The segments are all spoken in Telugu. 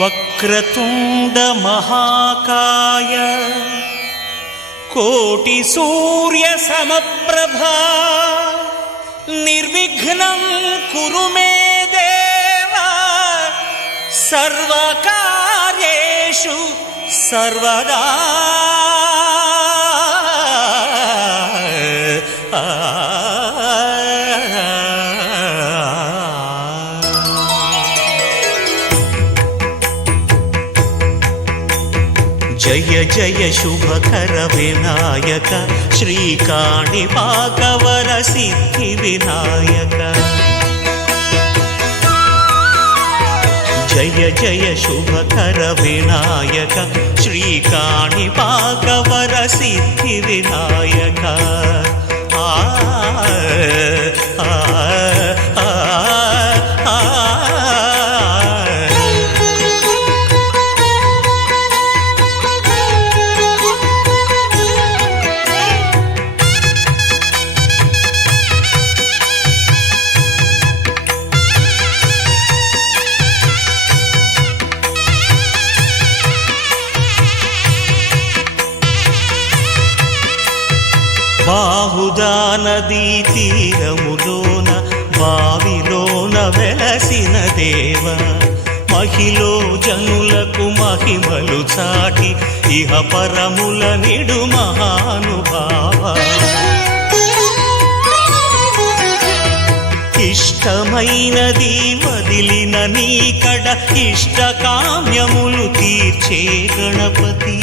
వక్రతుండ మహాకాయ కోటి సూర్య సమప్రభా నిర్విఘ్నం కురు మే దేవా సర్వకార్యేషు సర్వదా. జయ జయ శుభకర వినాయక శ్రీకాణిపాకవర సిద్ధి వినాయక. జయ జయ శుభకర వినాయక శ్రీకాణిపాకవర సిద్ధి వినాయక. ఆ బాహుదా నదీ తీరములోన బావిలోన వెలసిన దేవ మహిలో జనులకు మహిమలు చాటి ఇహ పరముల నిడు మహానుభావ. ఇష్టమైనది వదిలిన నీకడ ఇష్ట కామ్యములు తీర్చే గణపతి.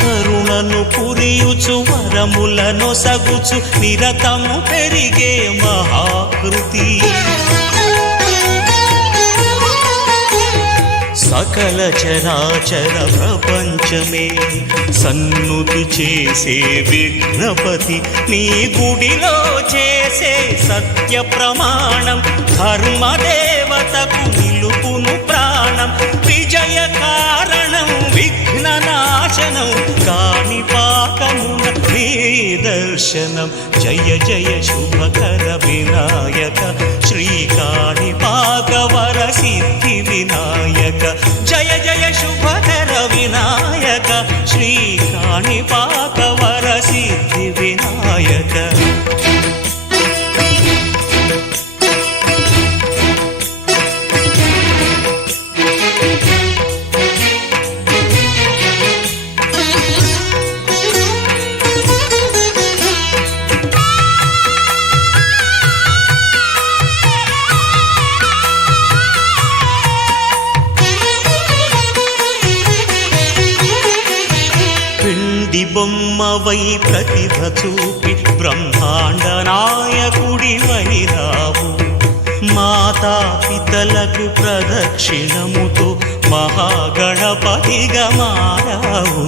కరుణను పురియుచు వరములను సగుచు నిరతము పెరిగే మహాకృతి. సకల చరాచర ప్రపంచమే సన్నుతి చేసే విఘ్నపతి. నీ గుడిలో చేసే సత్య ప్రమాణం ధర్మదేవతకు నిలుపును ప్రాణం. విజయ కారణం విఘ్ననాశనం కాణిపాకమున నీ దర్శనం. జయ జయ శుభకర వినాయక శ్రీకాణిపాకవర సిద్ధి వినాయక. జయ జయ శుభకర వినాయక శ్రీకాణిపాకవర సిద్ధి వినాయక. బొమ్మవై ప్రతిభ చూపి బ్రహ్మాండ నాయకుడి వైరావు. మాతా పితలకు ప్రదక్షిణముతో మహాగణపతిగా మారావు.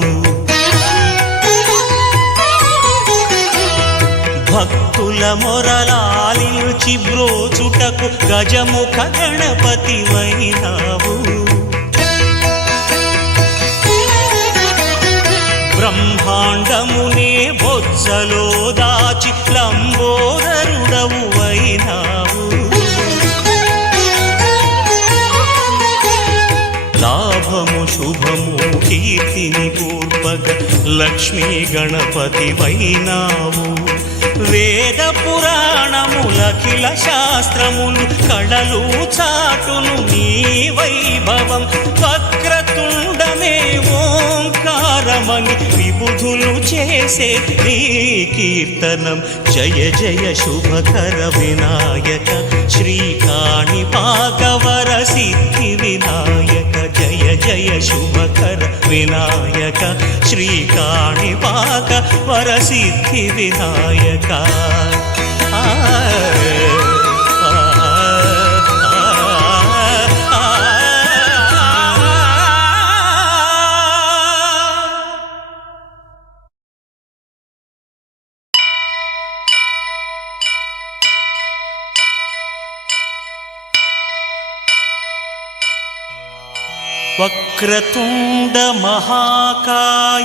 భక్తుల మొరలాలించి బ్రోచుటకు గజముఖ గణపతి వైరావు. బ్రహ్మాండమునే బొజ్జలో దాచి లంబోదరుడవు అయినావు. లాభము శుభము కీర్తిని పూర్వక లక్ష్మీ గణపతి వైనావు. వేద పురాణములఖిల శాస్త్రములు కళలు చాటును నీ వైభవం. వక్రతుండమే ఓంకారమని విబుధులు చేసే నీ కీర్తనం. జయ జయ శుభకర వినాయక శ్రీకాణిపాకవర సిద్ధి వినాయక. జయ జయ శుభకర వినాయక శ్రీకాణిపాకవర సిద్ధి వినాయక. వక్రతుండ మహాకాయ